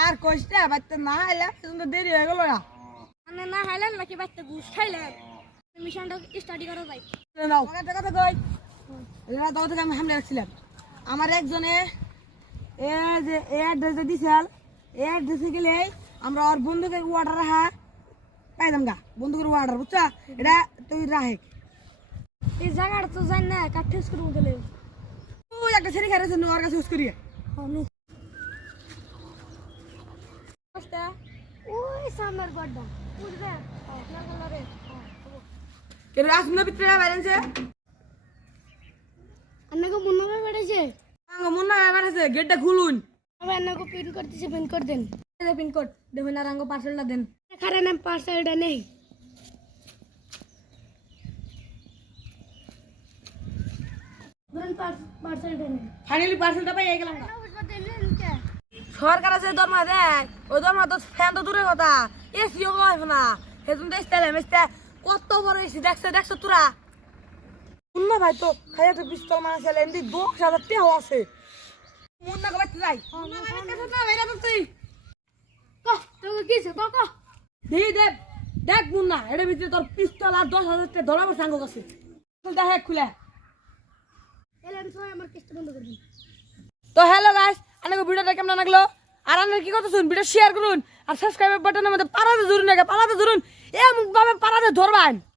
আর কইটা বাচ্চা না হাইলা কিন্তু দেরি হয়ে গেল না মানে না হাইলেন নাকি বাচ্চা ঘুষ খাইলেন মিশনটা স্টাডি করা যাই নাও কথা কথা কই এরা দাও থেকে আমি হামলে রাখছিলাম আমার একজনে এ যে এ অ্যাড্রেস দিছাল এ অ্যাড্রেসে গেলে আমরা ওর বন্ধুকে অর্ডার রাখা পাইলাম গা বন্ধুকের অর্ডার বুঝছা এটা তুই রাখে এই জায়গাটা তো জানি না কাঠেস করে গেলে তুই একটা ছেড়ে খেয়ে জন্য ওর কাছে ইউজ করিয়ে ওই সামনের গড্ডা বুঝবে না কালারে কে রে আসুন না ভিতরে বাইরেছে আপনাকে মুন্না ভাই বেড়েছে আঙ্গ মুন্না বাইরেছে গেটটা খুলুন আমি আপনাকে পিন করতেছি পিন করে দেন পিন কোড দেখুন আর আঙ্গ পার্সেলটা দেন কারণ আমি পার্সেলটা নেই পার্সেলটা নেই ফাইনালি পার্সেলটা পাই গেলাম সরকার আছে দরমা দেয় ওই দরমা তো ফ্যান তো দূরের কথা এসিও হবে না সেজন্য দেখতে মেসতে কত বড় এসি দেখছো তোরা মুন্না ভাই তো খাইয়া তো পিস্তল মারা এমনি 10,000 টাকা আছে মুন্না কবে যাই মুন্না ভাই কাছে না ভাইরা তো তুই তোকে কিছে ক দেখ মুন্না এর ভিতরে তোর পিস্তল আর 10,000 টাকা ধরাবো সাঙ্গ কাছে দেখ খুলে এলেন সবাই আমার কেসটা বন্ধ করে দিন তো হ্যালো গাইস আপনাকে ভিডিওটা কেমন লাগলো আর আপনারা কি করতেছেন ভিডিও শেয়ার করুন আর সাবস্ক্রাইব বাটনের মধ্যে পাড়াতে ধরুন পাড়াতে ধরুন এমন ভাবে পাড়াতে ধরবেন